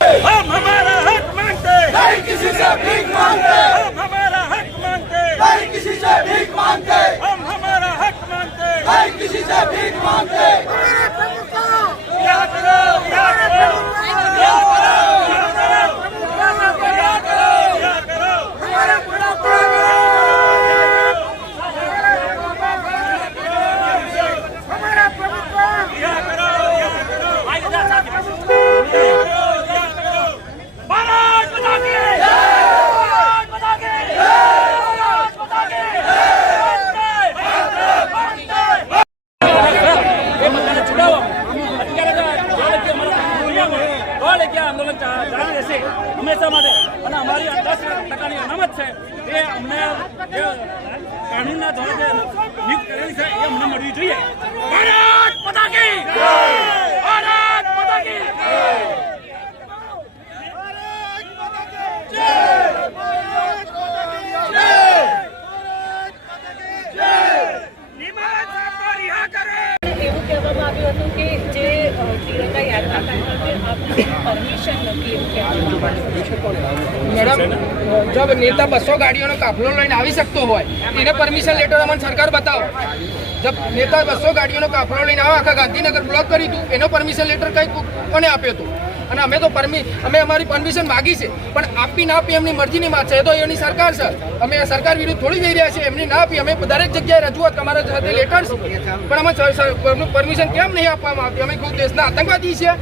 हम हमारा हक मांगते नहीं किसी से भीख मांगते हम हमारा हक मांगते नहीं किसी से भीख मांगते हम हमारा हक मांगते नहीं किसी से भीख मांगते મતલબ રાજકીય આંદોલન ચાલી રહેશે? હંમેશા માટે. અને અમારી દસ ટકાની અનામત છે, એ અમને કાનૂનના ધોરણે નિયુક્ત કરેલી છે, એ અમને મળવી જોઈએ. પરમિશન આવ્યું મેડમ, જો નેતા બસો ગાડીઓનો કાફલો લઈને આવી શકતો હોય, એને પરમિશન લેટર અમને સરકાર બતાવો. જબ નેતા બસો ગાડીઓનો કાફલો લઈને આવો, આખા ગાંધીનગર બ્લોક કરી હતું એનો પરમિશન લેટર કઈ કોને આપ્યો હતો અને અમે તો પરમિ અમે અમારી પરમિશન માગી છે, પણ આપી ના આપી એમની મરજીની વાત છે તો એની સરકાર છે અમે સરકાર વિરુદ્ધ થોડી જઈ રહ્યા છીએ, એમની ના આપી. અમે દરેક જગ્યાએ રજૂઆત તમારા સાથે લેટર છે પણ અમે પરમિશન કેમ નહીં આપવામાં આવતી? અમે કોઈ દેશના આતંકવાદી છીએ.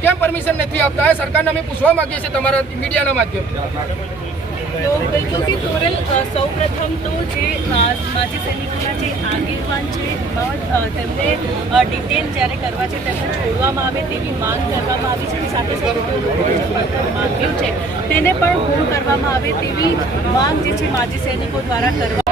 કેમ પરમિશન નથી આપતા? એ સરકારને અમે પૂછવા માંગીએ છીએ તમારા મીડિયાના માધ્યમથી તો બિલકુલથી તોરલ સૌપ્રથમ તો જે માજી સૈનિકોના જે આગેવાન છે તેમને ડિટેન જ્યારે કરવા છે તેમને છોડવામાં આવે તેવી માંગ કરવામાં આવી છે સાથે સાથે માંગ્યું છે તેને પણ પૂર્ણ કરવામાં આવે તેવી માંગ જે છે માજી સૈનિકો દ્વારા કરવા